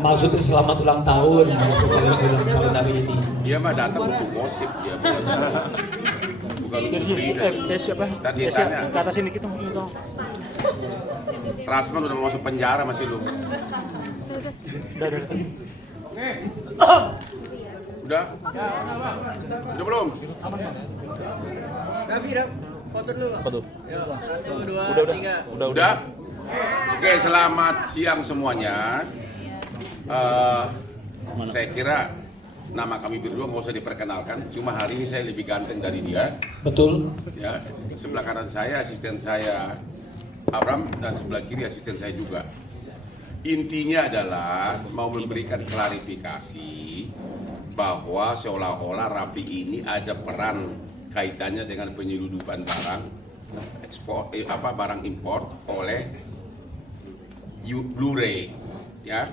Maksudnya selamat ulang tahun, maksudnya ulang tahun hari ini. Dia mah datang untuk gosip dia, bukan untuk berita. Siapa? Tadi Siapa? tanya, Ke atas ini kita mau. Rasman udah mau masuk penjara masih lu. Udah? Udah belum? Raffi, foto dulu. Apa tuh? Yuk, 1, 2, Udah. 3. Udah? Oke, selamat siang semuanya. Saya kira nama kami berdua nggak usah diperkenalkan. Cuma hari ini saya lebih ganteng dari dia. Betul. Ya, sebelah kanan saya asisten saya Abram dan sebelah kiri asisten saya juga. Intinya adalah mau memberikan klarifikasi bahwa seolah-olah Raffi ini ada peran kaitannya dengan penyeludupan barang ekspor barang impor oleh Blu-ray, ya.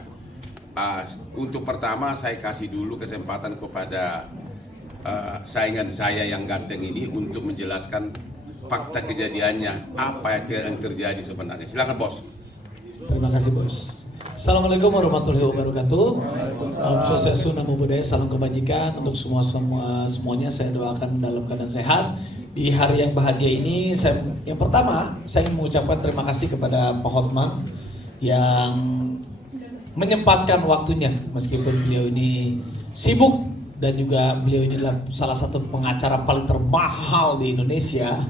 Untuk pertama saya kasih dulu kesempatan kepada saingan saya yang ganteng ini untuk menjelaskan fakta kejadiannya, apa yang terjadi sebenarnya. Silakan bos. Terima kasih bos. Assalamualaikum warahmatullahi wabarakatuh. Om Swastiastu, Namo Buddhaya, salam kebajikan untuk semuanya. Saya doakan dalam keadaan sehat di hari yang bahagia ini. Yang pertama saya ingin mengucapkan terima kasih kepada Pak Hotman yang menyempatkan waktunya meskipun beliau ini sibuk dan juga beliau ini adalah salah satu pengacara paling termahal di Indonesia.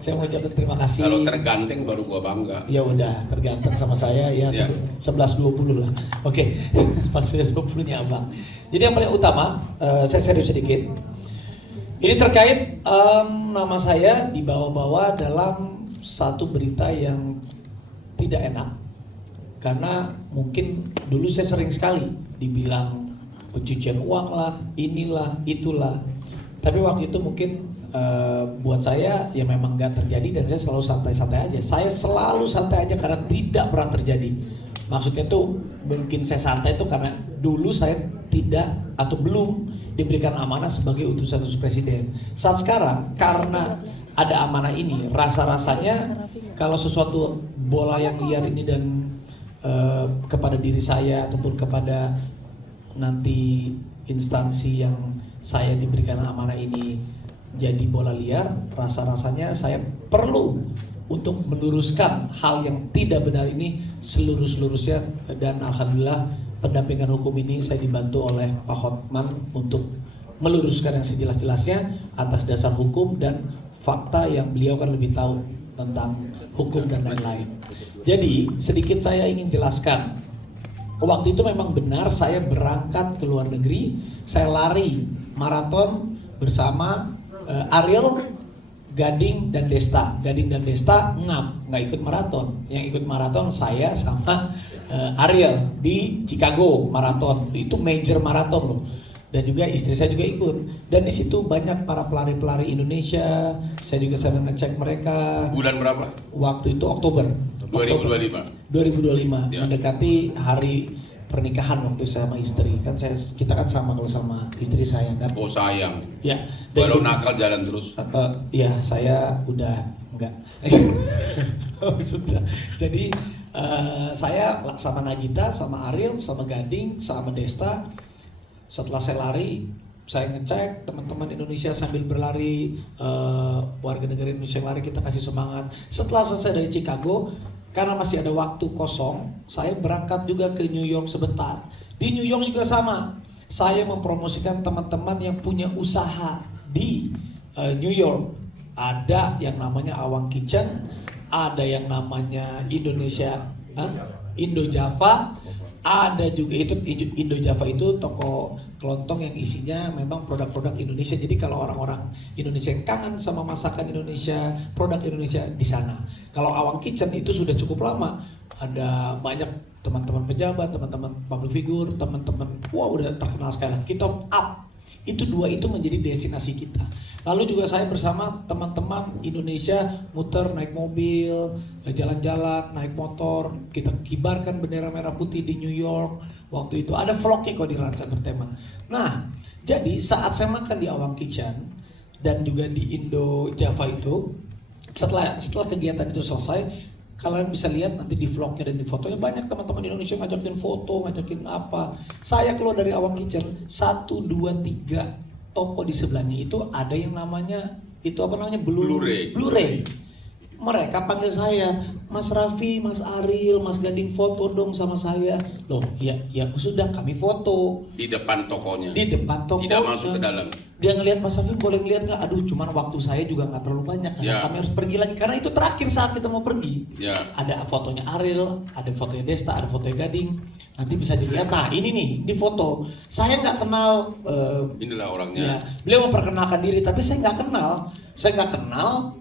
Saya mengucapkan terima kasih. Kalau terganteng baru gua bangga. Ya udah, tergantung sama saya ya, 11.20 lah. Oke, maksudnya 20-nya abang. Jadi yang paling utama, saya serius sedikit. Ini terkait nama saya dibawa-bawa dalam satu berita yang tidak enak. Karena mungkin dulu saya sering sekali dibilang pencucian uang lah, inilah, itulah. Tapi waktu itu mungkin buat saya ya memang gak terjadi dan saya selalu santai-santai aja. Saya selalu santai aja karena tidak pernah terjadi. Maksudnya tuh mungkin saya santai itu karena dulu saya tidak atau belum diberikan amanah sebagai utusan presiden. Saat sekarang karena ada amanah ini, rasa-rasanya kalau sesuatu bola yang liar ini dan kepada diri saya ataupun kepada nanti instansi yang saya diberikan amanah ini jadi bola liar, rasa-rasanya saya perlu untuk meluruskan hal yang tidak benar ini seluruh-seluruhnya. Dan alhamdulillah pendampingan hukum ini saya dibantu oleh Pak Hotman untuk meluruskan yang sejelas-jelasnya atas dasar hukum dan fakta yang beliau kan lebih tahu tentang hukum dan lain-lain. Jadi sedikit saya ingin jelaskan. Waktu itu memang benar saya berangkat ke luar negeri, saya lari maraton bersama Ariel, Gading dan Desta. Gading dan Desta nggak ikut maraton. Yang ikut maraton saya sama Ariel di Chicago maraton. Itu major maraton loh. Dan juga istri saya juga ikut. Dan di situ banyak para pelari-pelari Indonesia. Saya juga sering ngecek mereka. Bulan berapa? Waktu itu Oktober 2025. 2025 Ya. Mendekati hari pernikahan waktu saya sama istri. Kan kita kan sama kalau sama istri saya kan. Oh sayang. Ya. Kalau nakal jalan terus. Ya saya udah enggak. Sudah. Jadi saya sama Nagita, sama Ariel, sama Gading, sama Desta. Setelah saya lari, saya ngecek teman-teman Indonesia sambil berlari, warga negara Indonesia yang lari, kita kasih semangat. Setelah selesai dari Chicago, karena masih ada waktu kosong, saya berangkat juga ke New York sebentar. Di New York juga sama, saya mempromosikan teman-teman yang punya usaha di New York. Ada yang namanya Awang Kitchen, ada yang namanya Indonesia, Indo Java. Ada juga itu Indo Java itu toko kelontong yang isinya memang produk-produk Indonesia. Jadi kalau orang-orang Indonesia yang kangen sama masakan Indonesia, produk Indonesia di sana. Kalau Awang Kitchen itu sudah cukup lama. Ada banyak teman-teman pejabat, teman-teman public figure, teman-teman udah terkenal sekali. Kita up. Itu dua itu menjadi destinasi kita. Lalu juga saya bersama teman-teman Indonesia muter naik mobil, jalan-jalan, naik motor, kita kibarkan bendera merah putih di New York. Waktu itu ada vlognya kok di Rans Entertainment. Nah, jadi saat saya makan di Awang Kitchen dan juga di Indo Java itu, setelah kegiatan itu selesai, kalian bisa lihat nanti di vlognya dan di fotonya banyak teman-teman Indonesia ngajakin foto, ngajakin apa. Saya keluar dari Awang Kitchen, 1, 2, 3 toko di sebelahnya itu ada yang namanya itu apa namanya Blu-ray. Blu-ray. Mereka panggil saya, Mas Raffi, Mas Ariel, Mas Gading foto dong sama saya. Loh, ya sudah kami foto Di depan tokonya. di depan toko. Tidak masuk ke dalam. Dia ngelihat Mas Raffi boleh ngeliat nggak? Aduh, cuman waktu saya juga nggak terlalu banyak karena Ya. kami harus pergi lagi karena itu terakhir saat kita mau pergi. Ya. Ada fotonya Ariel, ada fotonya Desta, ada fotonya Gading. Nanti bisa dilihat. Nah ini nih di foto. Saya nggak kenal. Inilah Ya, orangnya. beliau memperkenalkan diri, tapi saya nggak kenal.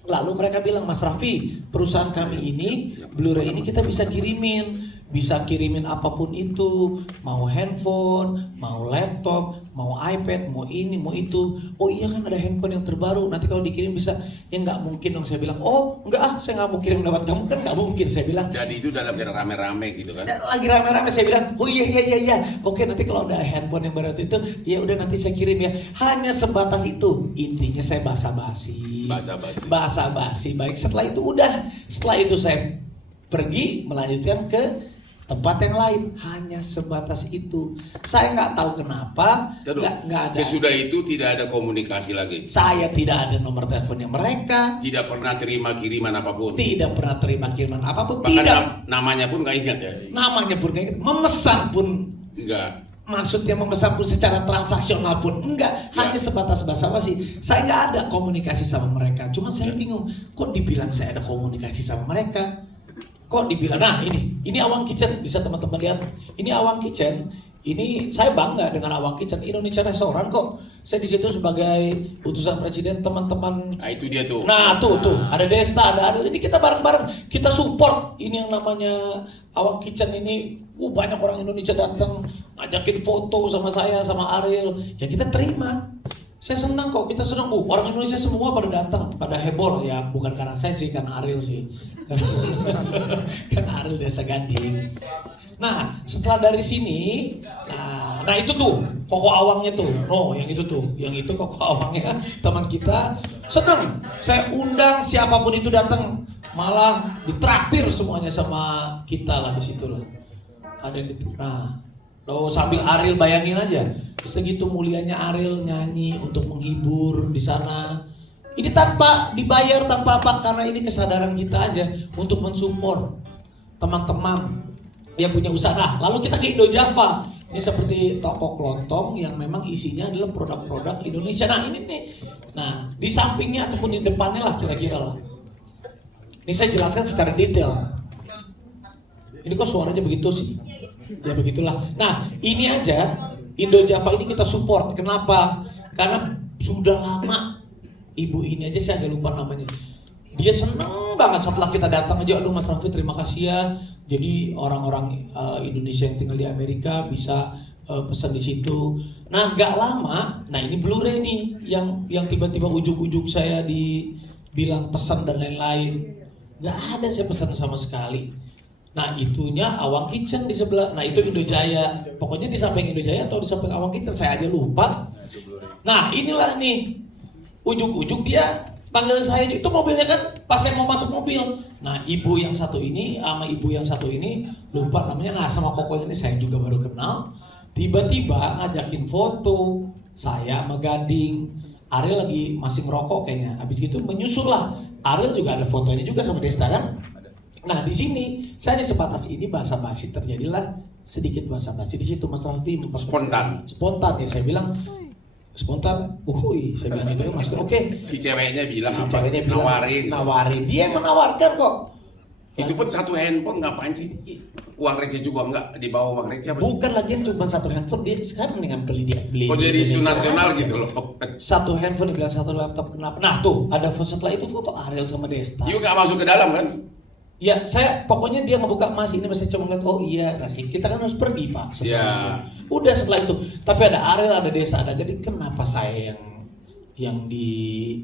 Lalu mereka bilang, Mas Raffi, perusahaan kami ini, Blu-ray ini kita bisa kirimin apapun itu, mau handphone, mau laptop, mau iPad, mau ini, mau itu. Oh iya kan ada handphone yang terbaru, nanti kalau dikirim bisa. Ya nggak mungkin dong, saya bilang. Oh enggak saya nggak mau kirim lewat kamu, kan nggak mungkin, saya bilang. Jadi itu dalam rame-rame gitu kan. Ya, lagi rame-rame saya bilang, oh iya. Oke nanti kalau ada handphone yang baru itu, ya udah nanti saya kirim ya. Hanya sebatas itu. Intinya saya basa-basi. Baik. Setelah itu saya pergi melanjutkan ke tempat yang lain. Hanya sebatas itu. Saya nggak tahu kenapa. Nggak ada. Sesudah itu tidak ada komunikasi lagi. Saya tidak ada nomor teleponnya mereka. Tidak pernah terima kiriman apapun. Tidak pernah terima kiriman apapun. Bahkan Tidak. namanya pun nggak ingat ya. Namanya pun kayak gitu. Memesan pun Enggak. maksudnya memesan pun secara transaksional pun enggak, hanya sebatas basa-basi. Saya nggak ada komunikasi sama mereka. Cuma saya bingung, kok dibilang saya ada komunikasi sama mereka? Kok dibilang, nah ini Awang Kitchen, bisa teman-teman lihat. Ini Awang Kitchen. Ini saya bangga dengan Awang Kitchen, Indonesia restoran kok. Saya di situ sebagai utusan presiden, teman-teman. Nah itu dia tuh. Nah tuh ada Desta, ada ini kita bareng-bareng kita support ini yang namanya Awang Kitchen ini. Banyak orang Indonesia datang ngajakin foto sama saya sama Ariel, ya kita terima. Saya senang kok, kita senang. Orang Indonesia semua pada datang, pada heboh lah ya, bukan karena saya sih, karena Ariel sih. Karena Ariel Desa Gading. Nah setelah dari sini, nah itu tuh Koko Awangnya tuh, yang itu Koko Awangnya teman kita. Senang, saya undang siapapun itu datang, malah ditraktir semuanya sama kita lah di situ lah. Ada yang sambil Ariel bayangin aja, segitu mulianya Ariel nyanyi untuk menghibur di sana. Ini tanpa dibayar, tanpa apa, karena ini kesadaran kita aja untuk mensupport teman-teman yang punya usaha. Nah, lalu kita ke Indo Java. Ini seperti toko kelontong yang memang isinya adalah produk-produk Indonesia. Nah ini nih, nah di sampingnya ataupun di depannya lah kira-kira lah. Ini saya jelaskan secara detail. Ini kok suaranya begitu sih? Ya begitulah. Nah ini aja Indo Java ini kita support. Kenapa? Karena sudah lama ibu ini aja saya agak lupa namanya. Dia seneng banget setelah kita datang aja. Aduh Mas Raffi terima kasih ya. Jadi orang-orang Indonesia yang tinggal di Amerika bisa pesan di situ. Nah gak lama, nah ini Blu-ray nih yang tiba-tiba ujung-ujung saya dibilang pesan dan lain-lain. Gak ada saya pesan sama sekali. Nah itunya Awang Kitchen di sebelah. Nah itu Indo Jaya. Pokoknya di samping Indo Jaya atau di samping Awang Kitchen saya aja lupa. Nah inilah nih ujung-ujung dia panggil saya, itu mobilnya kan pas saya mau masuk mobil. Nah ibu yang satu ini sama ibu yang satu ini lupa namanya. Nah sama Koko ini saya juga baru kenal. Tiba-tiba ngajakin foto saya sama Gading. Ariel lagi masih ngerokok kayaknya. Habis gitu menyusul lah. Ariel juga ada fotonya juga sama Desta kan. Nah di sini saya di sebatas ini basa-basi, terjadilah sedikit basa-basi di situ Mas Raffi. Spontan ya, saya bilang spontan, saya bilang gitu ya Mas. Oke. Si ceweknya bilang Si apa? ceweknya bilang, nawarin. Dia yang menawarkan kok. Itu pun satu handphone ngapain sih? Uang receh juga enggak, dibawa uang receh apa? Bukan lagi yang cuma satu handphone, dia sekarang mendingan beli. Oh jadi isu nasional gitu loh. Satu handphone dibilang satu laptop, kenapa? Nah tuh ada setelah itu foto Ariel sama Desta. You nggak masuk ke dalam kan? Ya saya pokoknya dia ngebuka, Mas ini masih cuma ngeliat, oh iya, nah, kita kan harus pergi Pak. Ya. Udah setelah itu, tapi ada Ariel, ada Desta, ada Gading, kenapa saya yang di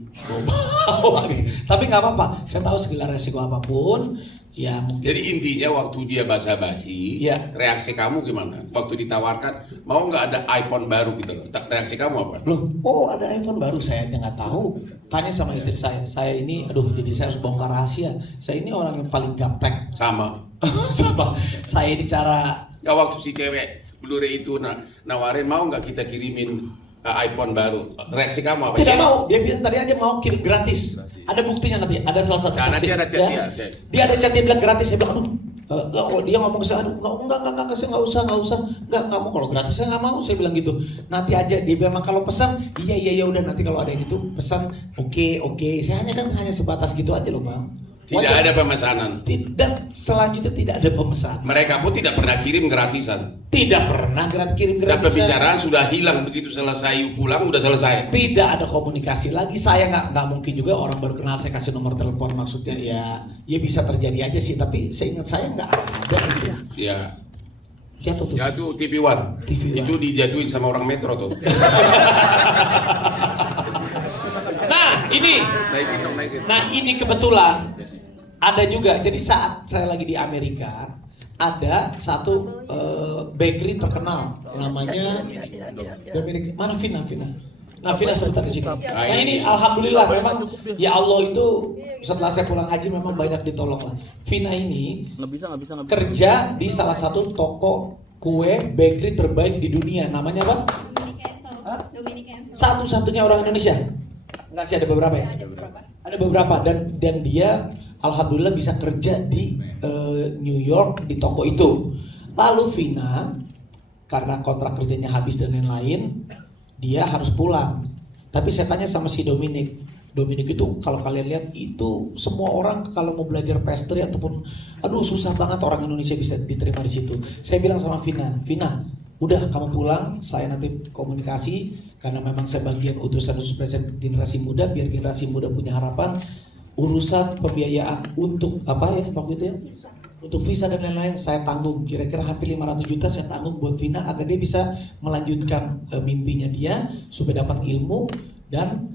bawah gitu. Tapi nggak apa-apa, saya tahu segala resiko apapun Ya mungkin. Jadi intinya waktu dia basa-basi, Iya. reaksi kamu gimana? Waktu ditawarkan, mau nggak ada iPhone baru gitu loh? Reaksi kamu apa? Loh, oh ada iPhone baru, saya aja nggak tahu. Tanya sama istri saya ini, aduh jadi saya harus bongkar rahasia. Saya ini orang yang paling gaptek. Sama. Sama saya ini cara. Ya waktu si cewek Blu-ray itu nawarin, mau nggak kita kirimin iPhone baru? Reaksi kamu apa? Tidak Yes. mau, dia bilang tadi aja mau kirim gratis. Ada buktinya nanti, ada salah satu Nah, nanti saksi. ada chat Ya. dia, oke. Dia ada chat, dia bilang gratis. Saya bilang, aduh, dia ngomong ke saya, aduh, enggak, saya nggak usah, nggak mau kalau gratis saya nggak mau. Saya bilang gitu. Nanti aja dia bilang kalau pesan, iya udah nanti kalau ada yang itu pesan, oke. Saya hanya sebatas gitu aja loh bang. Tidak Wajar. ada pemesanan. Dan selanjutnya tidak ada pemesan. Mereka pun tidak pernah kirim gratisan. Tidak pernah kirim Dan gratisan. pembicaraan sudah hilang, begitu selesai pulang udah selesai. Tidak ada komunikasi lagi. Saya nggak mungkin juga orang baru kenal saya kasih nomor telepon, maksudnya ya bisa terjadi aja sih, tapi seingat saya nggak ada gitu. Ya, Jatuh tuh. jatuh TV One. TV One. Itu dijatuhin sama orang Metro tuh. Nah ini, Naikin dong, naikin. ini kebetulan ada juga. Jadi saat saya lagi di Amerika ada satu bakery terkenal namanya Dominic. Mana Vina? Nah Vina sebentar di sini. Nah ini alhamdulillah memang ya Allah itu setelah saya pulang haji memang banyak ditolong lah. Vina ini Nggak bisa. kerja di salah satu toko kue bakery terbaik di dunia. Namanya apa? Hah? Dominic Enso. Satu-satunya orang Indonesia. Enggak sih, ada beberapa ya? Ada beberapa. Ada beberapa dan dia alhamdulillah bisa kerja di New York di toko itu. Lalu Vina karena kontrak kerjanya habis dan lain-lain, dia harus pulang. Tapi saya tanya sama si Dominic itu kalau kalian lihat itu semua orang kalau mau belajar pastry ataupun aduh susah banget orang Indonesia bisa diterima di situ. Saya bilang sama Vina, udah kamu pulang, saya nanti komunikasi karena memang saya bagian utusan khusus presiden generasi muda biar generasi muda punya harapan urusan pembiayaan untuk apa ya waktu itu ya? Untuk visa dan lain-lain saya tanggung, kira-kira hampir 500 juta saya tanggung buat Vina agar dia bisa melanjutkan mimpinya dia supaya dapat ilmu dan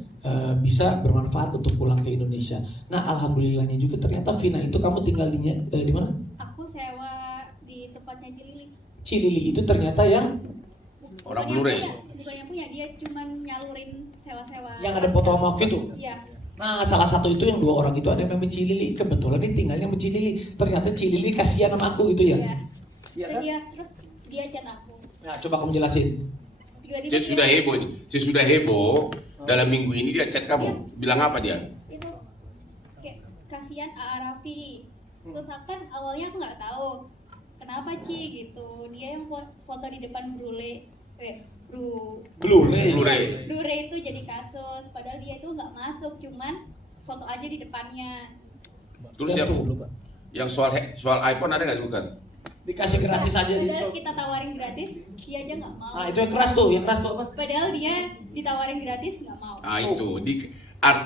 bisa bermanfaat untuk pulang ke Indonesia. Nah alhamdulillahnya juga ternyata Vina itu kamu tinggal di mana? Aku sewa di tempatnya Cilili. Cilili itu ternyata yang Orang Bukan yang Blu-ray. punya, bukan yang punya, dia cuman nyalurin sewa-sewa. yang ada foto sama aku itu. Iya. Nah salah satu itu yang 2 orang itu ada yang namanya Cilili. Kebetulan ini tinggalnya sama Cilili. Ternyata Cilili kasihan sama aku itu ya. Iya. Iya Dan kan? terus dia chat aku. Nah coba kamu jelasin. Tiba-tiba Saya dia- sudah heboh ini. Saya sudah heboh. Dalam minggu ini dia chat kamu. Bilang apa dia? Itu kayak kasihan Arafi. Terus kan awalnya aku nggak tahu kenapa Ci gitu. Dia yang foto di depan Blu-ray Blu-ray. Blu-ray. itu jadi kasus. Padahal dia itu nggak masuk, cuman foto aja di depannya. Terus siapa? Yang soal iPhone ada nggak bukan? Dikasih gratis aja di Padahal kita tawarin gratis, dia aja nggak mau. Nah itu yang keras tuh apa? Padahal dia ditawarin gratis nggak mau. Ah itu.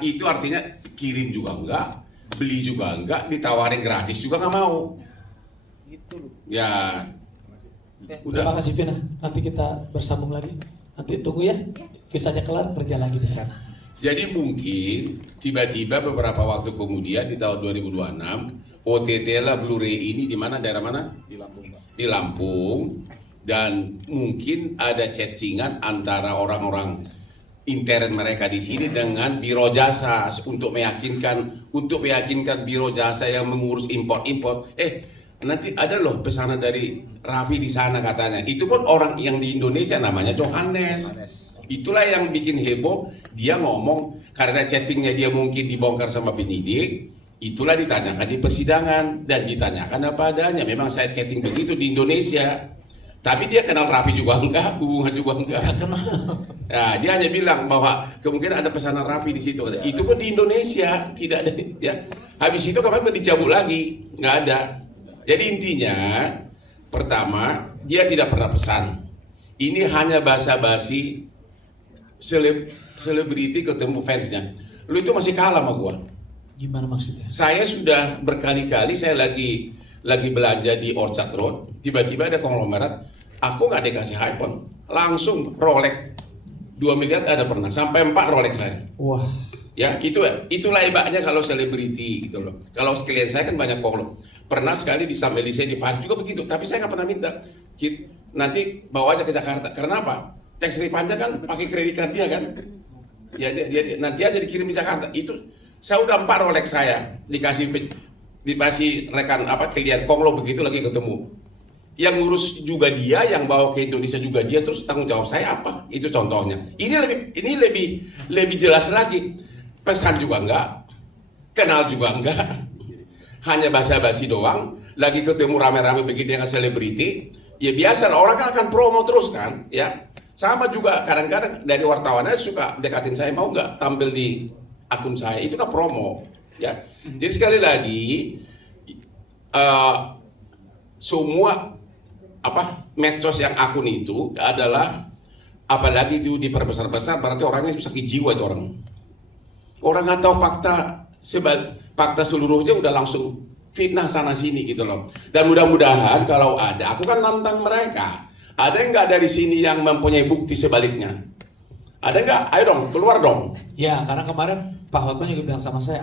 Itu artinya kirim juga enggak, beli juga enggak, ditawarin gratis juga nggak mau. Ya. Terima Udah. kasih Vina. Nanti kita bersambung lagi. Nanti tunggu ya. Visanya kelar kerja lagi di sana. Jadi mungkin tiba-tiba beberapa waktu kemudian di tahun 2026 OTT lah Blu-ray ini di mana, daerah mana? Di Lampung. Dan mungkin ada chattingan antara orang-orang intern mereka di sini dengan biro jasa untuk meyakinkan biro jasa yang mengurus import. Nanti ada loh pesanan dari Raffi di sana katanya. Itu pun orang yang di Indonesia namanya Johannes. Itulah yang bikin heboh. Dia ngomong karena chattingnya dia mungkin dibongkar sama penyidik. Itulah ditanyakan di persidangan dan ditanyakan apa adanya. Memang saya chatting begitu di Indonesia. Tapi dia kenal Raffi juga enggak, hubungan juga enggak. Nah, dia hanya bilang bahwa kemungkinan ada pesanan Raffi di situ. Itu pun di Indonesia tidak ada. Ya, habis itu kemarin dicabut lagi, nggak ada. Jadi intinya, pertama dia tidak pernah pesan. Ini hanya basa-basi selebriti ketemu fansnya. Lu itu masih kalah sama gua. Gimana maksudnya? Saya sudah berkali-kali saya lagi belanja di Orchard Road, tiba-tiba ada konglomerat, aku nggak dikasih iPhone, langsung Rolex 2 miliar ada pernah, sampai 4 Rolex saya. Wah. Ya, itulah hebatnya kalau selebriti gitu loh. Kalau sekalian saya kan banyak Pernah sekali di Sam Elise di Paris juga begitu, tapi saya nggak pernah minta. Nanti bawa aja ke Jakarta. Karena apa? Tax refund-nya kan pakai kredit card dia kan. Ya dia nanti aja dikirim di Jakarta. Itu saya udah 4 Rolex saya dikasih rekan klien Konglo begitu lagi ketemu. Yang ngurus juga dia, yang bawa ke Indonesia juga dia, terus tanggung jawab saya apa? Itu contohnya. Ini lebih jelas lagi. Pesan juga enggak, kenal juga enggak. Hanya basa-basi doang, lagi ketemu rame-rame begitu dengan selebriti, ya biasa orang kan akan promo terus kan, ya. Sama juga kadang-kadang dari wartawannya suka dekatin saya, mau nggak tampil di akun saya, itu kan promo, ya. Jadi sekali lagi, semua medsos yang akun itu adalah, apalagi itu diperbesar-besar, berarti orangnya itu sakit jiwa itu orang. Orang nggak tahu fakta seluruhnya udah langsung fitnah sana sini gitu loh. Dan mudah-mudahan kalau ada, aku kan nantang mereka. Ada yang nggak dari sini yang mempunyai bukti sebaliknya? Ada nggak? Ayo dong, keluar dong. Ya, karena kemarin Pak Hotman juga bilang sama saya,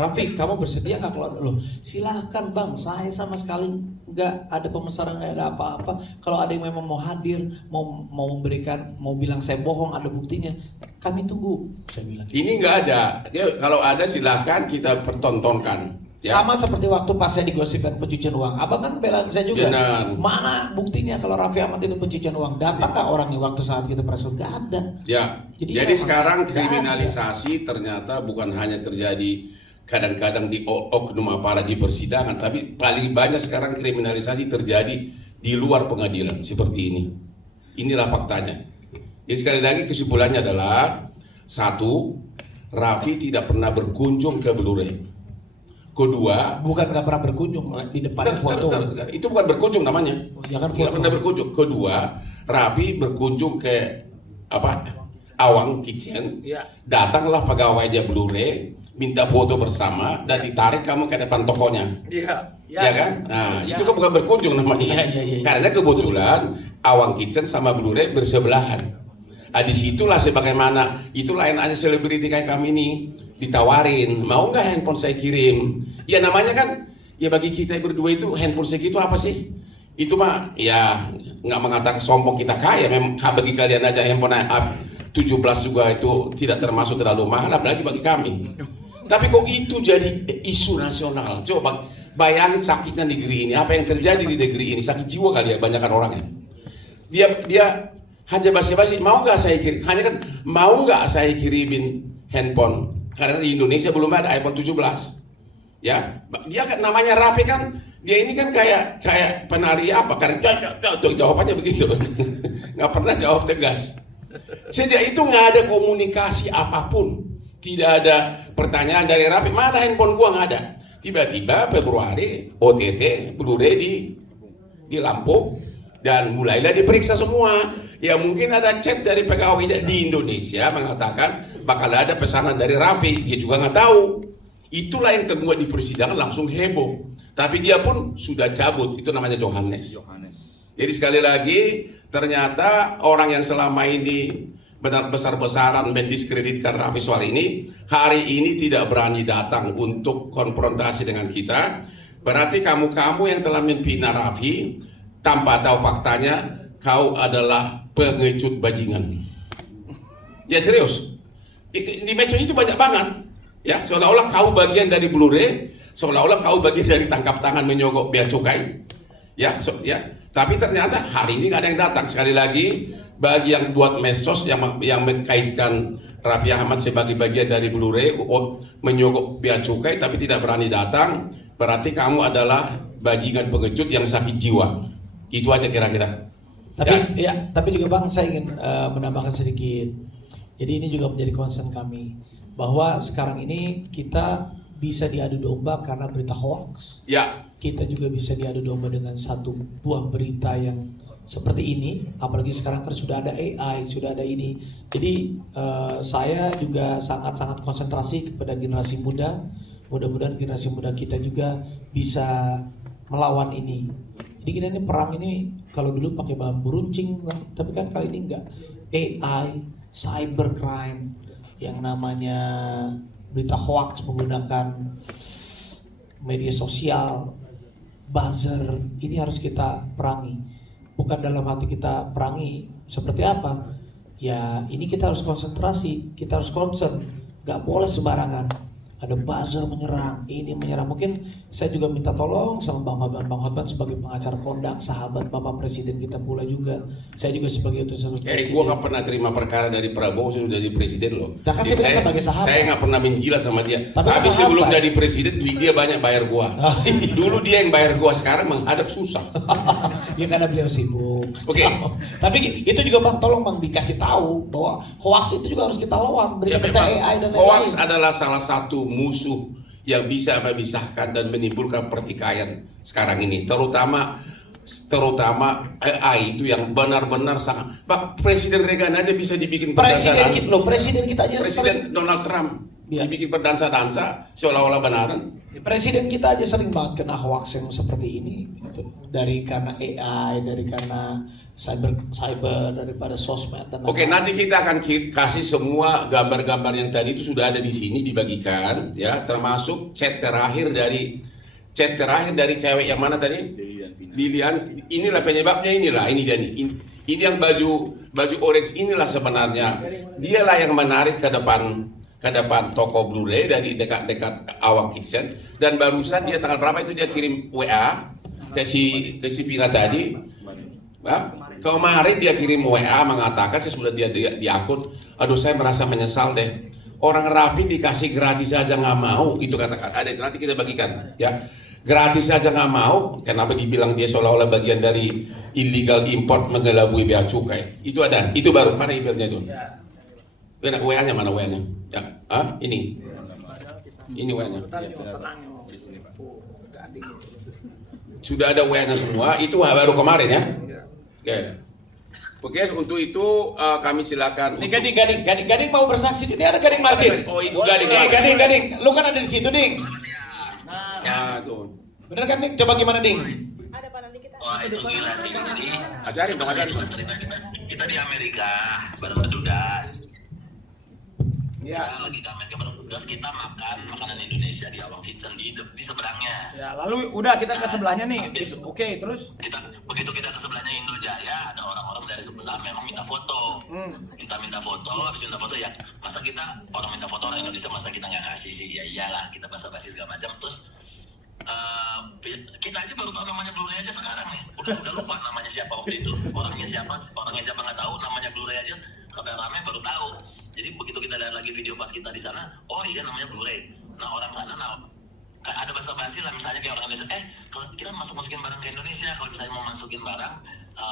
Rafiq, kamu bersedia nggak keluar? Loh, silahkan bang, saya sama sekali nggak ada pemesanan, nggak ada apa-apa. Kalau ada yang memang mau hadir, mau memberikan, mau bilang saya bohong, ada buktinya, kami tunggu. Saya bilang. Ini nggak ada. Kalau ada silahkan kita pertontonkan. Ya. Sama seperti waktu pas saya digosipkan pencucian uang, abang kan bela saya juga. Benar. Mana buktinya kalau Raffi Ahmad itu pencucian uang? Datang nggak orangnya waktu saat kita press? Nggak ada. Ya. Jadi sekarang kriminalisasi ternyata bukan hanya terjadi kadang-kadang di oknum aparat di persidangan, tapi paling banyak sekarang kriminalisasi terjadi di luar pengadilan seperti ini. Inilah faktanya. Jadi sekali lagi kesimpulannya adalah, satu, Raffi tidak pernah berkunjung ke Blu-ray. Kedua, bukan nggak pernah berkunjung di depan foto. Itu bukan berkunjung namanya. Ya kan, nggak pernah berkunjung. Kedua, Raffi berkunjung ke Awang Kitchen. Ya. Datanglah pegawainya Blu-ray, minta foto bersama dan ditarik kamu ke depan tokonya. Iya. Ya kan? Nah, itu kan bukan berkunjung namanya. Iya. Karena kebetulan Awang Kitchen sama Blu-ray bersebelahan. Nah, disitulah sebagaimana itulah enaknya selebriti kayak kami ini, ditawarin, mau nggak handphone saya kirim? Ya namanya kan, ya bagi kita berdua itu handphone segitu apa sih? Itu mah ya nggak mengatakan sombong kita kaya, memang bagi kalian aja handphone 17 juga itu tidak termasuk terlalu mahal, apalagi bagi kami. Tapi kok itu jadi isu nasional? Coba bayangin sakitnya negeri ini, apa yang terjadi di negeri ini, sakit jiwa kali ya banyakan orangnya. Dia hanya basi-basi, mau nggak saya kirim? Hanya kan mau nggak saya kirimin handphone? Karena di Indonesia belum ada iPhone 17. Ya, dia kan namanya Raffi kan, dia ini kan kayak penari apa? Karena jawabannya begitu, nggak pernah jawab tegas. Sejak itu nggak ada komunikasi apapun, tidak ada pertanyaan dari Raffi, mana handphone gua, nggak ada. Tiba-tiba Februari OTT Blu-ray di Lampung dan mulailah diperiksa semua. Ya mungkin ada chat dari pegawai di Indonesia mengatakan bakal ada pesanan dari Raffi, dia juga nggak tahu. Itulah yang terbuat di persidangan langsung heboh. Tapi dia pun sudah cabut, itu namanya Johannes. Jadi sekali lagi, ternyata orang yang selama ini benar besar-besaran mendiskreditkan Raffi soal ini, hari ini tidak berani datang untuk konfrontasi dengan kita. Berarti kamu-kamu yang telah memfitnah Raffi tanpa tahu faktanya, kau adalah pengecut bajingan. Ya serius. Di medsos itu banyak banget. Ya, seolah-olah kau bagian dari Blu-ray, seolah-olah kau bagian dari tangkap tangan menyogok bea cukai. Ya, tapi ternyata hari ini nggak ada yang datang. Sekali lagi, bagi yang buat medsos yang mengkaitkan Raffi Ahmad sebagai bagian dari Blu-ray menyogok bea cukai tapi tidak berani datang, berarti kamu adalah bajingan pengecut yang sakit jiwa. Itu aja kira-kira. Tapi juga Bang, saya ingin menambahkan sedikit. Jadi ini juga menjadi concern kami, bahwa sekarang ini kita bisa diadu domba karena berita hoax. Ya. Kita juga bisa diadu domba dengan satu buah berita yang seperti ini. Apalagi sekarang kan sudah ada AI, sudah ada ini. Jadi saya juga sangat-sangat konsentrasi kepada generasi muda. Mudah-mudahan generasi muda kita juga bisa melawan ini. Jadi kita ini perang ini, kalau dulu pakai bambu runcing, tapi kan kali ini enggak. AI, cybercrime, yang namanya berita hoax menggunakan media sosial, buzzer, ini harus kita perangi. Bukan dalam hati kita perangi seperti apa? Ya ini kita harus konsentrasi, kita harus concern, nggak boleh sembarangan. Ada buzzer menyerang, ini menyerang. Mungkin saya juga minta tolong sama Bang Hotman sebagai pengacara kondang, sahabat Bapak Presiden kita pula juga. Saya juga sebagai utusan Presiden. Gue nggak pernah terima perkara dari Prabowo sudah jadi presiden loh. Nah, kan saya sebagai sahabat. Saya nggak pernah menjilat sama dia. Tapi Tapi sahabat. sebelum jadi presiden dia banyak bayar gua. Dulu dia yang bayar gua, sekarang menghadap susah. Ya karena beliau sibuk. Oke. Tapi itu juga Bang, tolong Bang dikasih tahu bahwa hoax itu juga harus kita lawan. Ya, Berita memang AI dan hoax lain-lain. adalah salah satu musuh yang bisa memisahkan dan menimbulkan pertikaian sekarang ini, terutama AI itu yang benar-benar sangat. Pak Presiden Reagan aja bisa dibikin Presiden kita aja Presiden Donald Trump Ya. dibikin berdansa-dansa seolah-olah benaran. Presiden kita aja sering banget kena hoax yang seperti ini gitu. Dari karena AI, dari karena cyber daripada sosmed dan Oke, lain-lain. nanti kita akan kasih semua gambar-gambar yang tadi itu sudah ada di sini dibagikan ya, termasuk chat terakhir dari cewek yang mana tadi? Lilian. Inilah penyebabnya, ini dia nih. Ini yang baju orange inilah sebenarnya. Dialah yang menarik ke depan toko Blu-ray dari dekat Awang Kitchen, dan barusan dia tanggal berapa itu dia kirim WA ke si Pina tadi. Kemarin dia kirim WA mengatakan saya sudah di akun, aduh saya merasa menyesal deh. Orang rapi dikasih gratis aja nggak mau, itu katakan. Ada nanti kita bagikan ya. Gratis aja nggak mau, kenapa dibilang dia seolah-olah bagian dari illegal import mengelabui bea cukai? Itu ada, itu baru, mana emailnya itu? WA-nya mana WA-nya? Ya, ini WA-nya. Sudah ada WA-nya semua, itu baru kemarin ya. Oke, untuk itu kami silakan. Ini Gading mau bersaksi. Ini ada Gading Martin. Oh, itu Gading. Gading. Lu kan ada di situ, Ding. Nah, tuh. Bener kan, Ding? Coba gimana, Ding? Ada pak nanti kita. Wah itu gila sih, jadi Ajarin dong, ajarin. cerita kita di Amerika bareng petugas. Ya. Kita lagi kamen ke bareng petugas, kita makan makanan Indonesia di Awang Kitchen di seberangnya. Ya, lalu udah kita ke sebelahnya nih. Oke, terus Begitu kita ke sebelahnya Indojaya, ada orang-orang dari sebelah memang minta foto. Minta foto, habis minta foto ya. Masa kita orang minta foto orang Indonesia, masa kita nggak kasih sih? Ya iyalah, kita basa-basi segala macam. Terus kita aja baru tahu namanya Blu-ray aja sekarang nih. Udah lupa namanya siapa waktu itu. Orangnya siapa nggak tahu, namanya Blu-ray aja udah rame baru tahu. Jadi begitu kita lihat lagi video pas kita di sana, oh iya namanya Blu-ray. Nah orang sana ada bahasa basi lah, misalnya kayak orang Indonesia, kalau kita masukin barang ke Indonesia, kalau misalnya mau masukin barang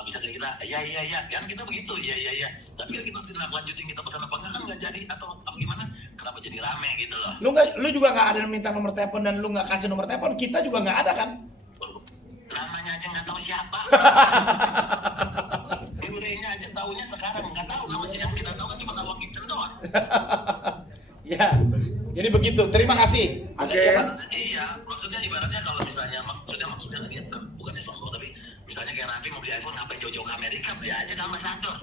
bisa kayak kita iya kan kita begitu iya tapi kan kita tidak lanjutin kita pesan apa enggak kan nggak jadi atau apa gimana, kenapa jadi rame gitu loh. lu juga nggak ada yang minta nomor telepon dan lu nggak kasih nomor telepon, kita juga nggak ada kan? Namanya aja nggak tahu siapa. Blu-ray-nya aja taunya sekarang nggak tahu namanya, yang kita tahu kan cuma Awang Kitchen doang. Ya, jadi begitu. Terima kasih. Iya, maksudnya ibaratnya kalau misalnya maksudnya ini bukannya sombong, tapi misalnya kayak Raffi mau beli iPhone, ngapain jauh-jauh ke Amerika, beli aja ke ambasador.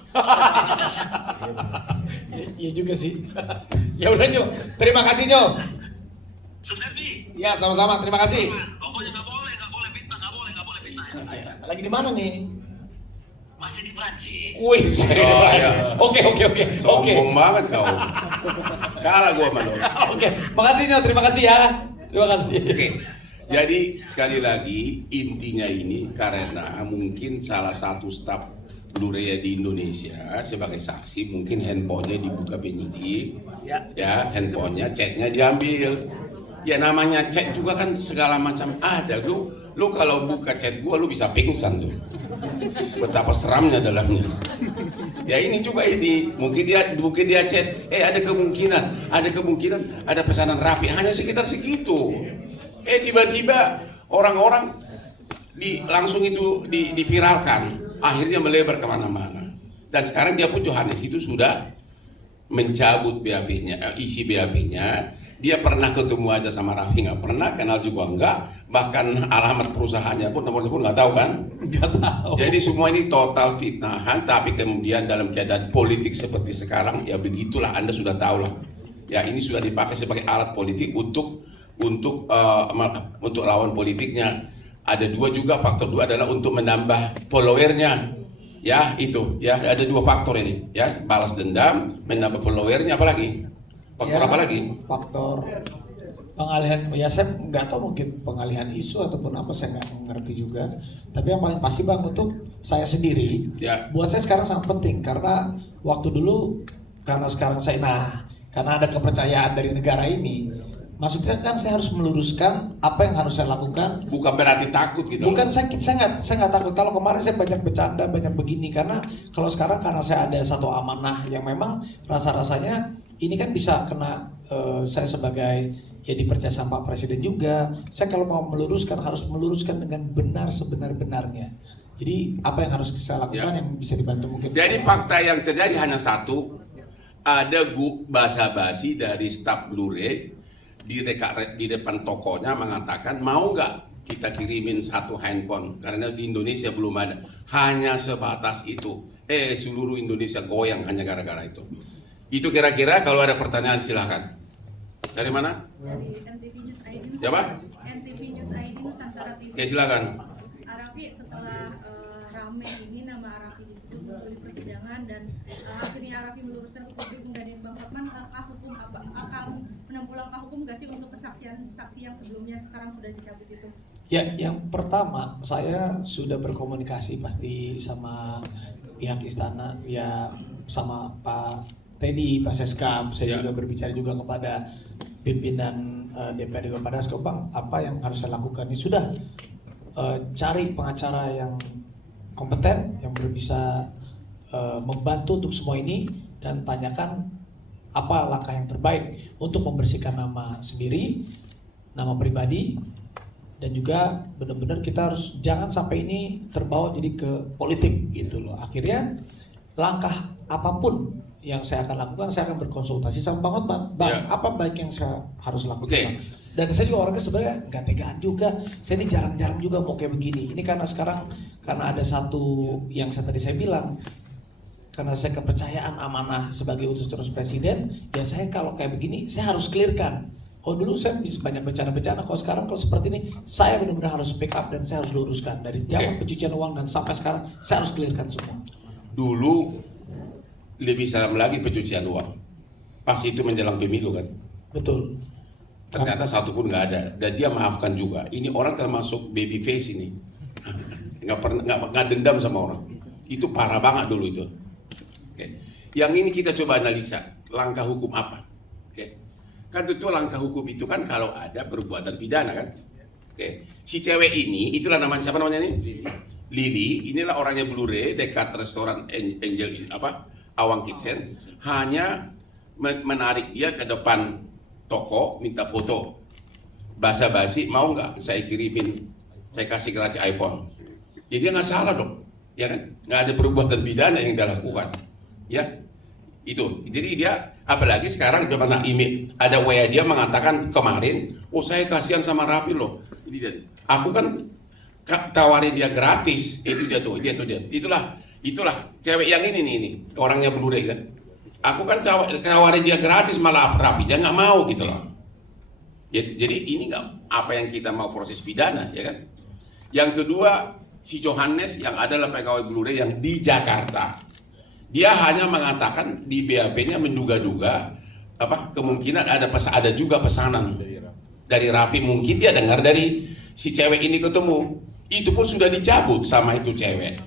Iya juga sih. Ya udah Nyo, terima kasih Nyo. Sukses Di. Ya sama-sama, terima kasih. Pokoknya nggak boleh fitnah, nggak boleh fitnah. Lagi di mana nih? Masih di Prancis. Wih, iya. Oke. Sombong banget kau. Kalah gua sama lo. Oke, makasih Nyo, terima kasih ya. Terima kasih. Oke. Jadi sekali lagi intinya ini karena mungkin salah satu staf Blu-ray di Indonesia sebagai saksi, mungkin handphonenya dibuka penyidik, ya handphonenya, chatnya diambil. Ya namanya chat juga kan segala macam ada. Lu kalau buka chat gua lu bisa pingsan tuh. Betapa seramnya dalamnya. Ya ini juga mungkin dia chat, ada kemungkinan ada pesanan Raffi, hanya sekitar segitu. Tiba-tiba orang-orang langsung itu dipiralkan, akhirnya melebar kemana-mana. Dan sekarang dia pun Johannes itu sudah mencabut BAP-nya, isi BAP-nya. Dia pernah ketemu aja sama Raffi, nggak pernah, kenal juga enggak, bahkan alamat perusahaannya pun nomor telepon nggak tahu kan? Nggak tahu. Jadi semua ini total fitnahan, tapi kemudian dalam keadaan politik seperti sekarang, ya begitulah, Anda sudah tahu lah. Ya ini sudah dipakai sebagai alat politik untuk untuk lawan politiknya. Ada dua juga, faktor dua adalah untuk menambah followernya. Ya itu, ya ada dua faktor ini, ya balas dendam, menambah followernya, apalagi faktor Ya, apa lagi? Faktor pengalihan, ya saya nggak tahu mungkin pengalihan isu ataupun apa, saya nggak ngerti juga. Tapi yang paling pasti Bang, untuk saya sendiri, Ya. buat saya sekarang sangat penting karena waktu dulu, karena sekarang karena ada kepercayaan dari negara ini, maksudnya kan saya harus meluruskan apa yang harus saya lakukan. Bukan berarti takut gitu. Bukan saya nggak takut. Kalau kemarin saya banyak bercanda, banyak begini, karena kalau sekarang karena saya ada satu amanah yang memang rasa-rasanya ini kan bisa kena, saya sebagai ya dipercaya sama Pak Presiden juga. Saya kalau mau meluruskan harus meluruskan dengan benar sebenar-benarnya. Jadi apa yang harus saya lakukan yang bisa dibantu mungkin. Jadi fakta yang terjadi hanya satu, ada basa-basi dari staf Blu-ray di depan tokonya mengatakan mau nggak kita kirimin satu handphone karena di Indonesia belum ada. Hanya sebatas itu. Seluruh Indonesia goyang hanya gara-gara itu. Itu kira-kira kalau ada pertanyaan silahkan. Dari mana? Dari NTV News ID. Siapa? NTV News ID Nusantara TV. Oke, silakan. Arafi, setelah rame ini nama Arafi disebut muncul di persidangan dan akhirnya Arafi meluruskan ke publik menggandeng Bang Hotman, akan menempuh langkah hukum nggak sih untuk kesaksian saksi yang sebelumnya sekarang sudah dicabut itu? Ya, yang pertama saya sudah berkomunikasi pasti sama pihak istana, ya sama Pak Teddy, Pak Seskap. Saya juga berbicara juga kepada pimpinan DPRD Kabupaten Skopang, apa yang harus saya lakukan. Ini sudah cari pengacara yang kompeten, yang bisa membantu untuk semua ini, dan tanyakan apa langkah yang terbaik untuk membersihkan nama sendiri, nama pribadi, dan juga benar-benar kita harus jangan sampai ini terbawa jadi ke politik gitu loh. Akhirnya langkah apapun yang saya akan lakukan, saya akan berkonsultasi sama Bang Hotman. Bang, apa baik yang saya harus lakukan? Bang? Dan saya juga orangnya sebenarnya nggak tegaan juga. Saya ini jarang-jarang juga mau kayak begini. Ini karena sekarang karena ada satu yang tadi saya bilang, karena saya kepercayaan amanah sebagai utus terus presiden, ya saya kalau kayak begini saya harus clearkan. Kalau dulu saya bisa banyak bercanda-bercanda, kalau sekarang kalau seperti ini saya benar-benar harus pick up dan saya harus luruskan dari zaman pencucian uang dan sampai sekarang saya harus clearkan semua. Dulu lebih salam lagi pencucian uang. Pas itu menjelang pemilu kan. Betul. Ternyata satu pun nggak ada dan dia maafkan juga. Ini orang termasuk baby face ini, nggak dendam sama orang. Itu parah banget dulu itu. Oke. Yang ini kita coba analisa langkah hukum apa. Oke. Kan tentu langkah hukum itu kan kalau ada perbuatan pidana kan. Oke. Si cewek ini itulah namanya siapa namanya ini? Lili. Inilah orangnya Blu-ray dekat restoran Angel Awang Kitchen. Hanya menarik dia ke depan toko minta foto, basa-basi mau nggak saya kirimin, saya kasih gratis iPhone. Ya dia nggak salah dong, ya kan? Nggak ada perbuatan pidana yang dia lakukan, ya itu. Jadi dia apalagi sekarang zaman email ada WA dia mengatakan kemarin, oh saya kasihan sama Rafi loh. Aku kan tawarin dia gratis, itu dia tuh, itulah cewek yang ini orangnya Blu-ray kan. Aku kan tawarin dia gratis malah Rafi dia nggak mau gitu loh. Jadi ini nggak apa yang kita mau proses pidana ya kan. Yang kedua si Johannes yang adalah pegawai Blu-ray yang di Jakarta. Dia hanya mengatakan di BAP-nya menduga-duga kemungkinan ada juga pesanan dari Rafi, mungkin dia dengar dari si cewek ini ketemu. Itu pun sudah dicabut sama itu cewek.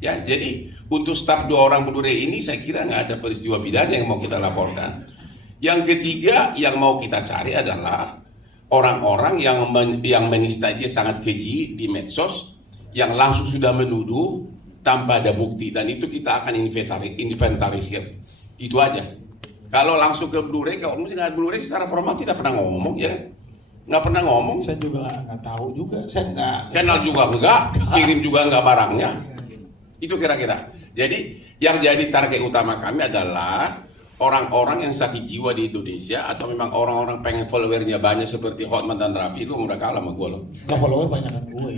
Ya, jadi untuk staf 2 orang Blu-ray ini saya kira nggak ada peristiwa pidana yang mau kita laporkan. Yang ketiga yang mau kita cari adalah orang-orang yang menista dia sangat keji di medsos, yang langsung sudah menuduh tanpa ada bukti, dan itu kita akan inventarisir. Itu aja. Kalau langsung ke Blu-ray, kalau nggak Blu-ray secara formal tidak pernah ngomong ya, nggak pernah ngomong. Saya juga nggak tahu juga, saya nggak kenal juga enggak, kirim juga enggak barangnya. Itu kira-kira. Jadi yang jadi target utama kami adalah orang-orang yang sakit jiwa di Indonesia atau memang orang-orang pengen followernya banyak seperti Hotman dan Rafi. Lu udah kalah sama gue loh. nggak follower banyak kan gue.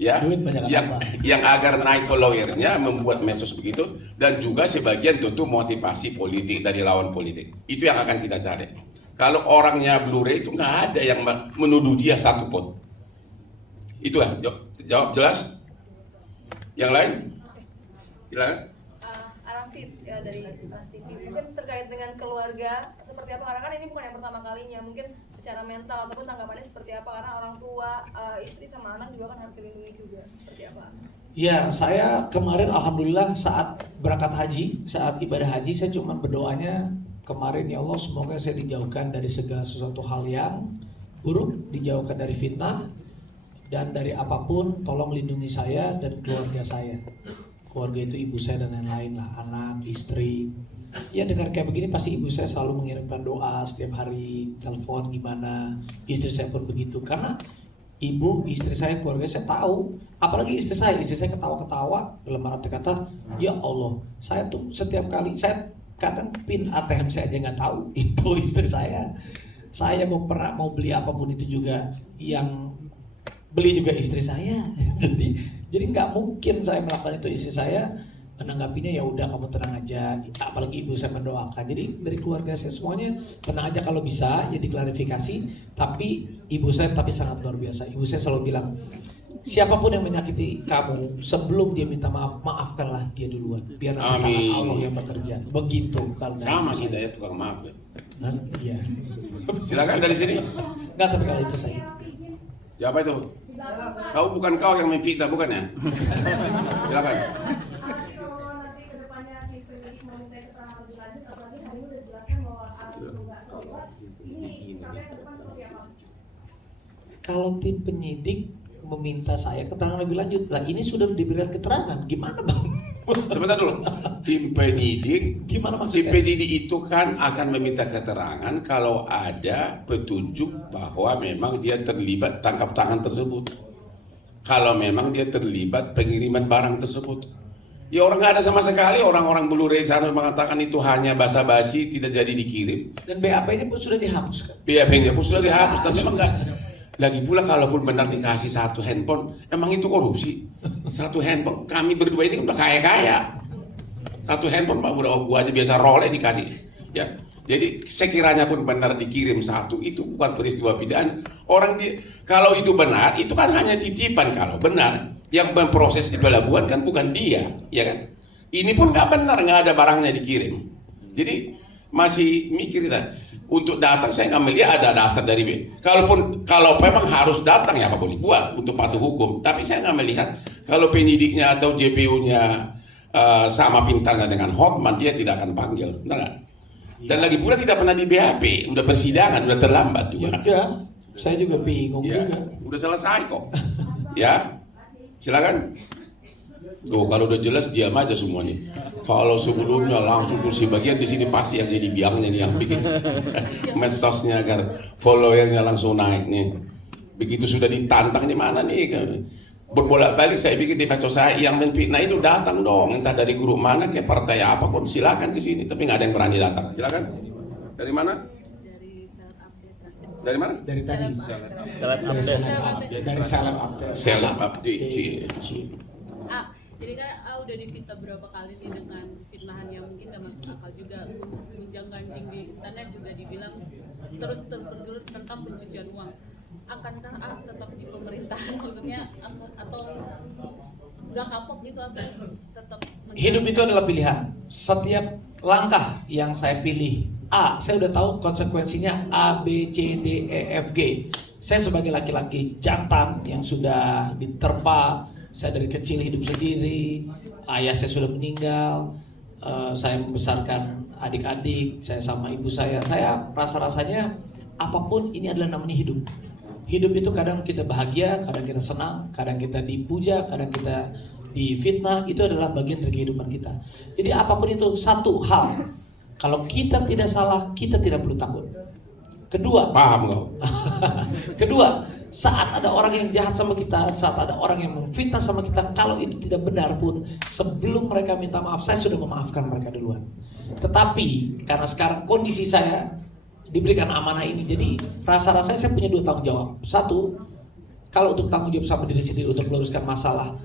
Ya, Duit banyak yang agar naik followernya membuat medsos begitu, dan juga sebagian tentu motivasi politik dari lawan politik. Itu yang akan kita cari. Kalau orangnya Blu-ray itu nggak ada yang menuduh dia satu pun. Itu ya, jawab jelas. Yang lain? Silakan. Arafid ya, dari Trans TV, mungkin terkait dengan keluarga seperti apa, karena kan ini bukan yang pertama kalinya, mungkin secara mental ataupun tanggapannya seperti apa, karena orang tua, istri sama anak juga kan harus dilindungi juga, seperti apa? Ya, saya kemarin alhamdulillah saat berangkat haji, saat ibadah haji, saya cuma berdoanya kemarin, ya Allah semoga saya dijauhkan dari segala sesuatu hal yang buruk, dijauhkan dari fitnah, dan dari apapun tolong lindungi saya dan keluarga saya. Keluarga itu ibu saya dan lain-lain lah, anak, istri. Ya dengan kayak begini pasti ibu saya selalu mengirimkan doa setiap hari, telepon gimana, istri saya pun begitu. Karena ibu, istri saya, keluarga saya tahu, apalagi istri saya ketawa-ketawa, dalam arti kata, ya Allah, saya tuh setiap kali, saya kadang pin ATM saya aja nggak tahu, itu istri saya. Saya mau beli apapun itu juga yang beli juga istri saya. jadi nggak mungkin saya melakukan itu. Istri saya menanggapinya ya udah kamu tenang aja, apalagi ibu saya mendoakan. Jadi dari keluarga saya semuanya tenang aja, kalau bisa ya diklarifikasi. Tapi ibu saya tapi sangat luar biasa. Ibu saya selalu bilang, siapapun yang menyakiti kamu sebelum dia minta maaf, maafkanlah dia duluan, biar nanti tangan Allah yang bekerja. Begitu kalau Sama sih saya tukang maaf ya. Nah, iya. Silakan dari sini. Nggak, tapi kalau itu saya. Siapa itu? Kau bukan kau yang memfitnah, bukan ya? Silakan. Kalau nanti kedepannya si penyidik mau minta keterangan lebih lanjut, apalagi hari ini udah jelaskan bahwa nggak terlibat, ini sikapnya ke depan seperti apa? Kalau tim penyidik meminta saya keterangan lebih lanjut, lah ini sudah diberikan keterangan, gimana bang? Sebentar dulu. Tim penyidik, Gimana tim maksudnya? penyidik itu kan akan meminta keterangan kalau ada petunjuk bahwa memang dia terlibat tangkap tangan tersebut. Kalau memang dia terlibat pengiriman barang tersebut. Ya orang nggak ada sama sekali, orang-orang Blu-ray sana mengatakan itu hanya basa-basi, tidak jadi dikirim. Dan BAP-nya pun sudah dihapuskan. BAP-nya pun sudah dihapus, tapi memang nggak. Lagi pula kalaupun benar dikasih satu handphone, emang itu korupsi. Satu handphone, kami berdua ini udah kaya-kaya. Satu handphone pak, udah gua aja biasa rolling dikasih. Ya, jadi sekiranya pun benar dikirim satu, itu bukan peristiwa pidana. Orang kalau itu benar, itu kan hanya titipan. Kalau benar, yang memproses di pelabuhan kan bukan dia, ya kan? Ini pun nggak benar, nggak ada barangnya dikirim. Jadi masih mikir kita. Untuk datang saya nggak melihat ada dasar dari B. Kalau memang harus datang ya apa boleh buat untuk patuh hukum. Tapi saya nggak melihat kalau penyidiknya atau JPU-nya sama pintarnya dengan Hotman, dia tidak akan panggil, benar nggak? Dan lagi pula tidak pernah di BAP, udah persidangan, udah terlambat juga. Ya, saya juga bingung Ya, juga. udah selesai kok. Ya, silakan. Tuh kalau udah jelas diam aja semuanya. Kalau sebelumnya langsung tuh si bagian di sini pasti yang jadi biangnya nih, yang bikin medsosnya agar followernya langsung naik nih. Begitu sudah ditantang di mana nih? Berbolak-balik saya bikin di medsos saya yang menfitnah itu datang dong, entah dari grup mana ke partai apapun, silakan ke sini. Tapi nggak ada yang berani datang. Silakan. Dari mana? Dari mana? Dari tadi. Seleb Dari update. Dari Seleb Update. Seleb update. Jadi kan udah difitnah berapa kali nih dengan fitnahan yang mungkin gak masuk akal juga. Gunjang ganjing di internet juga dibilang terus terbergelut tentang pencucian uang. Akankah tetap di pemerintahan maksudnya atau nggak kapok gitu, atau tetap Hidup itu adalah pilihan. Setiap langkah yang saya pilih, A, saya udah tahu konsekuensinya A, B, C, D, E, F, G. Saya sebagai laki-laki jantan yang sudah diterpa, saya dari kecil hidup sendiri, ayah saya sudah meninggal, saya membesarkan adik-adik, saya sama ibu saya rasa-rasanya apapun ini adalah namanya hidup. Hidup itu kadang kita bahagia, kadang kita senang, kadang kita dipuja, kadang kita difitnah, itu adalah bagian dari kehidupan kita. Jadi apapun itu, satu hal, kalau kita tidak salah, kita tidak perlu takut. Kedua, Paham kau? kedua, saat ada orang yang jahat sama kita, saat ada orang yang memfitnah sama kita, kalau itu tidak benar pun, sebelum mereka minta maaf, saya sudah memaafkan mereka duluan. Tetapi karena sekarang kondisi saya diberikan amanah ini, jadi rasa-rasanya saya punya dua tanggung jawab. Satu, kalau untuk tanggung jawab sama diri sendiri untuk meluruskan masalah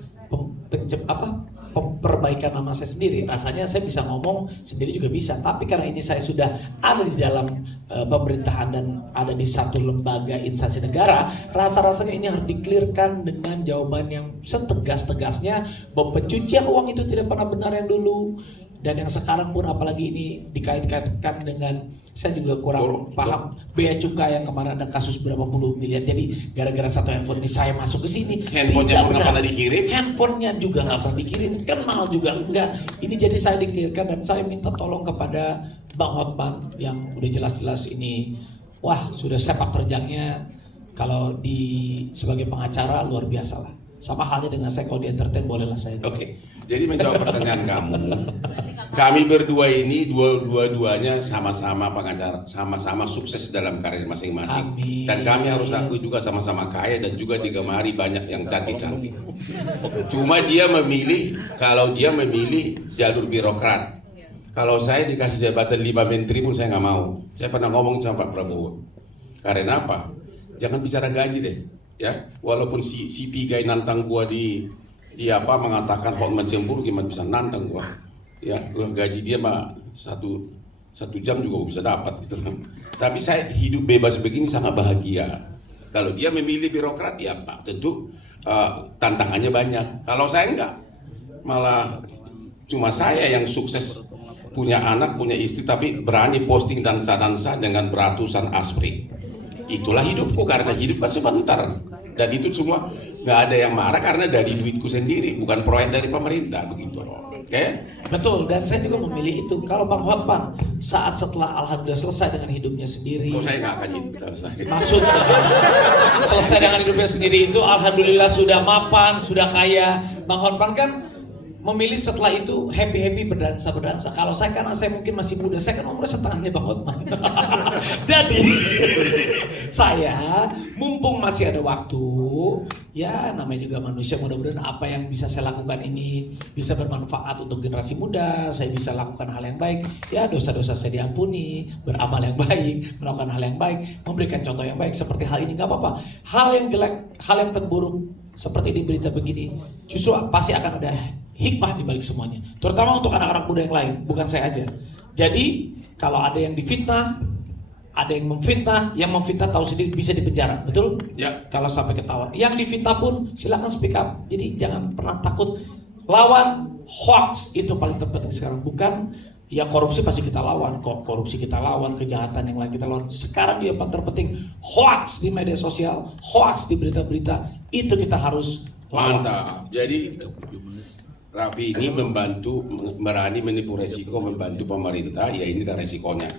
perbaikan nama saya sendiri, rasanya saya bisa ngomong sendiri juga bisa. Tapi karena ini saya sudah ada di dalam pemerintahan dan ada di satu lembaga instansi negara, rasa-rasanya ini harus diklirkan dengan jawaban yang setegas-tegasnya bahwa pencucian uang itu tidak pernah benar yang dulu. Dan yang sekarang pun apalagi ini dikait-kaitkan dengan, saya juga kurang paham bea cukai yang kemarin ada kasus berapa puluh miliar. Jadi gara-gara satu handphone ini saya masuk ke sini. Handphonenya nggak pernah dikirim. Handphonenya juga nggak pernah dikirim, kenal juga enggak. Ini jadi saya dikliarkan dan saya minta tolong kepada Bang Hotman yang udah jelas-jelas ini, wah sudah sepak terjangnya kalau di sebagai pengacara luar biasa lah. Sama halnya dengan saya kalau di entertain bolehlah saya. Oke, jadi menjawab pertanyaan kamu, kami berdua ini dua-duanya sama-sama pengacara, sama-sama sukses dalam karir masing-masing. Amin. Dan kami harus akui juga sama-sama kaya dan juga digemari banyak yang cantik-cantik. Cuma dia memilih, kalau dia memilih jalur birokrat. Kalau saya dikasih jabatan 5 menteri pun saya nggak mau. Saya pernah ngomong sama Pak Prabowo. Karena apa? Jangan bicara gaji deh. Ya, walaupun si Pigai nantang gua di apa mengatakan Hotman cemburu, gimana bisa nantang gua? Ya, gaji dia mah satu jam juga gua bisa dapat gitu. Tapi saya hidup bebas begini sangat bahagia. Kalau dia memilih birokrat ya Pak, tentu tantangannya banyak. Kalau saya enggak, malah cuma saya yang sukses, punya anak, punya istri, tapi berani posting dansa-dansa dengan beratusan aspri. Itulah hidupku, karena hidup kan sebentar. Dan itu semua nggak ada yang marah karena dari duitku sendiri, bukan proyek dari pemerintah, begitu loh. Oke? Betul, dan saya juga memilih itu. Kalau Bang Hotman saat setelah alhamdulillah selesai dengan hidupnya sendiri. Oh, saya nggak akan hidup selesai. Maksudnya selesai dengan hidupnya sendiri itu alhamdulillah sudah mapan, sudah kaya. Bang Hotman kan memilih setelah itu happy berdansa. Kalau saya, karena saya mungkin masih muda, saya kan umurnya setengahnya Bang Hotman. Jadi saya mumpung masih ada waktu, ya namanya juga manusia, mudah-mudahan apa yang bisa saya lakukan ini bisa bermanfaat untuk generasi muda. Saya bisa lakukan hal yang baik, ya dosa-dosa saya diampuni, beramal yang baik, melakukan hal yang baik, memberikan contoh yang baik seperti hal ini, nggak apa-apa. Hal yang jelek, hal yang terburuk seperti di berita begini, justru pasti akan ada hikmah di balik semuanya, terutama untuk anak-anak muda yang lain, bukan saya aja. Jadi kalau ada yang difitnah, ada yang memfitnah tahu sendiri bisa dipenjara, betul? Ya. Kalau sampai ketahuan, yang difitnah pun silakan speak up. Jadi jangan pernah takut lawan hoax, itu paling terpenting sekarang. Bukan ya korupsi pasti kita lawan, korupsi kita lawan, kejahatan yang lain kita lawan. Sekarang yang paling terpenting hoax di media sosial, hoax di berita-berita, itu kita harus lawan. Mantap. Jadi Raffi ini membantu, berani menipu resiko, membantu pemerintah, ya ini ada resikonya.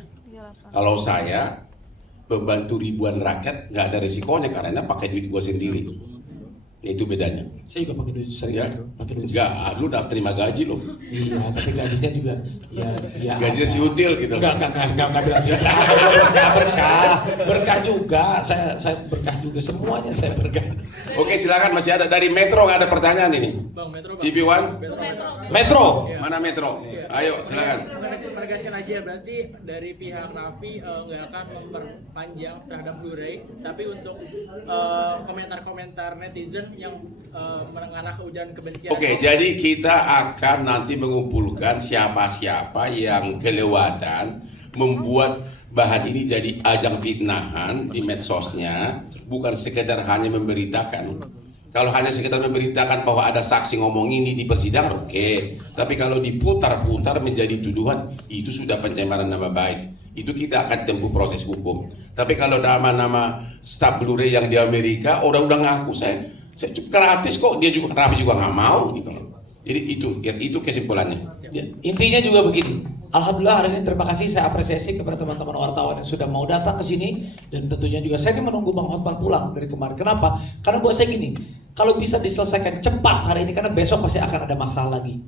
Kalau saya membantu ribuan rakyat, nggak ada resikonya karena pakai duit gua sendiri. Itu bedanya. Saya juga pakai duit sering, Ya, pakai duit. nggak, lu udah terima gaji lo. Iya, tapi gajinya juga ya Gajinya si Util gitu. Enggak bilang sih. Berkah juga. Saya berkah juga, semuanya saya berkah. Oke, silakan, masih ada dari Metro, nggak ada pertanyaan ini. Bang, Metro, Bang. TV One, Metro. mana Metro? Ayo, silakan. Menegaskan aja, berarti dari pihak Raffi nggak akan memperpanjang terhadap Blu-ray, tapi untuk komentar-komentar netizen yang mengarah ke ujaran kebencian. Oke, jadi kita akan nanti mengumpulkan siapa-siapa yang kelewatan membuat bahan ini jadi ajang fitnahan di medsosnya, bukan sekedar hanya memberitakan. Kalau hanya sekedar memberitakan bahwa ada saksi ngomong ini di persidangan, oke. Tapi kalau diputar-putar menjadi tuduhan, itu sudah pencemaran nama baik. Itu kita akan tempuh proses hukum. Tapi kalau nama-nama staf Blu-ray yang di Amerika, orang udah ngaku saya gratis kok, dia juga Raffi juga nggak mau gitu. Jadi itu kesimpulannya. Ya, intinya juga begini. Alhamdulillah hari ini terima kasih, saya apresiasi kepada teman-teman wartawan yang sudah mau datang ke sini, dan tentunya juga saya ini menunggu Bang Hotman pulang dari kemarin. Kenapa? Karena buat saya gini, kalau bisa diselesaikan cepat hari ini, karena besok pasti akan ada masalah lagi.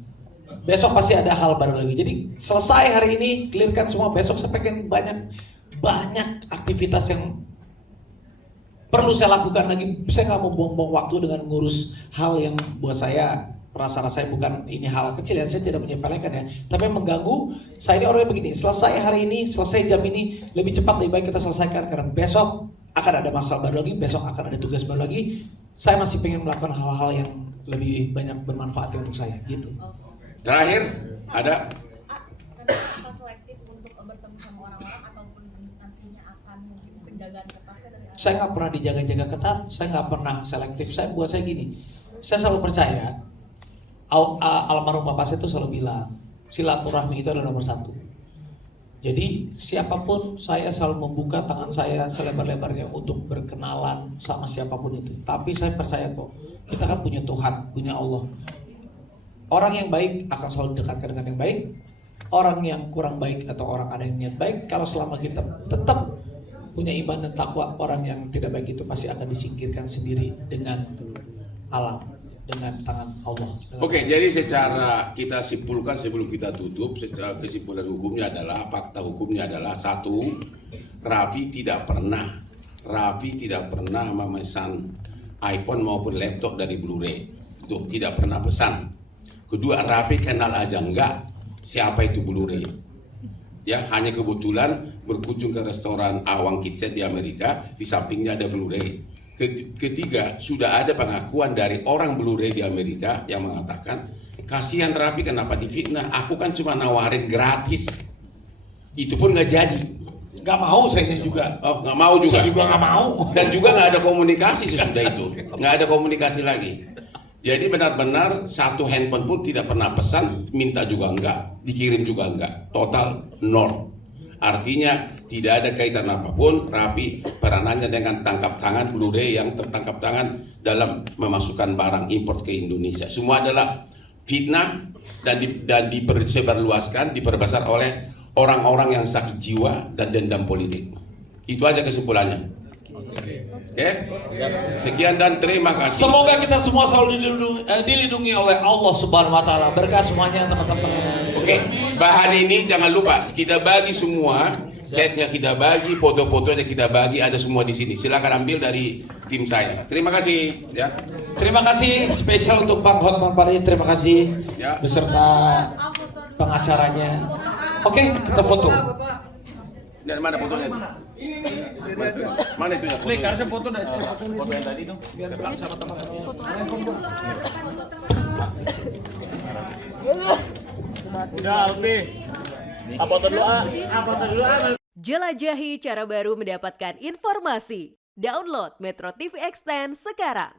Besok pasti ada hal baru lagi. Jadi selesai hari ini, clearkan semua. Besok saya pengen banyak aktivitas yang perlu saya lakukan lagi. Saya nggak mau buang-buang waktu dengan ngurus hal yang buat saya rasa-rasa bukan ini hal kecil ya, saya tidak menyepelekan ya, tapi mengganggu. Saya ini orangnya begini, selesai hari ini, selesai jam ini, lebih cepat lebih baik kita selesaikan, karena besok akan ada masalah baru lagi, besok akan ada tugas baru lagi. Saya masih pengen melakukan hal-hal yang lebih banyak bermanfaatnya untuk saya gitu. Terakhir ada akan selektif untuk bertemu sama orang-orang ataupun nantinya akan mungkin penjagaan ketatnya dari Saya nggak pernah dijaga-jaga ketat, saya nggak pernah selektif. Buat saya gini, saya selalu percaya almarhum bapak saya itu selalu bilang silaturahmi itu adalah nomor satu. Jadi siapapun saya selalu membuka tangan saya selebar-lebarnya untuk berkenalan sama siapapun itu. Tapi saya percaya kok, kita kan punya Tuhan, punya Allah. Orang yang baik akan selalu dekatkan dengan yang baik. Orang yang kurang baik atau orang ada yang niat baik, kalau selama kita tetap punya iman dan takwa, orang yang tidak baik itu pasti akan disingkirkan sendiri dengan alam, dengan tangan Allah. Oke, jadi secara kita simpulkan sebelum kita tutup, secara kesimpulan hukumnya adalah, fakta hukumnya adalah satu, Raffi tidak pernah memesan iPhone maupun laptop dari Blu-ray. Itu tidak pernah pesan. Kedua, Raffi kenal aja enggak siapa itu Blu-ray. Ya, hanya kebetulan berkunjung ke restoran Awang Kitchen di Amerika, di sampingnya ada Blu-ray. Ketiga, sudah ada pengakuan dari orang Blu-ray di Amerika yang mengatakan, kasihan Raffi kenapa difitnah, aku kan cuma nawarin gratis. Itu pun nggak jadi. Nggak mau saya juga. Oh, nggak mau juga. Saya juga nggak mau. Dan juga nggak ada komunikasi sesudah itu. Nggak ada komunikasi lagi. Jadi benar-benar satu handphone pun tidak pernah pesan, minta juga enggak, dikirim juga enggak. Total nol. Artinya tidak ada kaitan apapun Raffi peranannya dengan tangkap tangan Blu-ray yang tertangkap tangan dalam memasukkan barang import ke Indonesia. Semua adalah fitnah dan dipersebarluaskan, diperbesar oleh orang-orang yang sakit jiwa dan dendam politik. Itu aja kesimpulannya. Oke? Sekian dan terima kasih. Semoga kita semua selalu dilindungi oleh Allah Subhanahu wa taala. Berkah semuanya teman-teman. Oke, bahan ini jangan lupa kita bagi semua, chatnya kita bagi, foto-fotonya kita bagi, ada semua di sini. Silakan ambil dari tim saya. Terima kasih. Ya. Terima kasih spesial untuk Bang Hotman Paris. Terima kasih Ya. beserta pengacaranya. Oke, kita foto. Dari mana fotonya? Mana itu ya? Klik, harusnya foto dari Foto yang tadi dong. biar dekat sama teman-teman. Udah Alpi. Apa foto dulu ah? Jelajahi cara baru mendapatkan informasi. Download Metro TV Extend sekarang.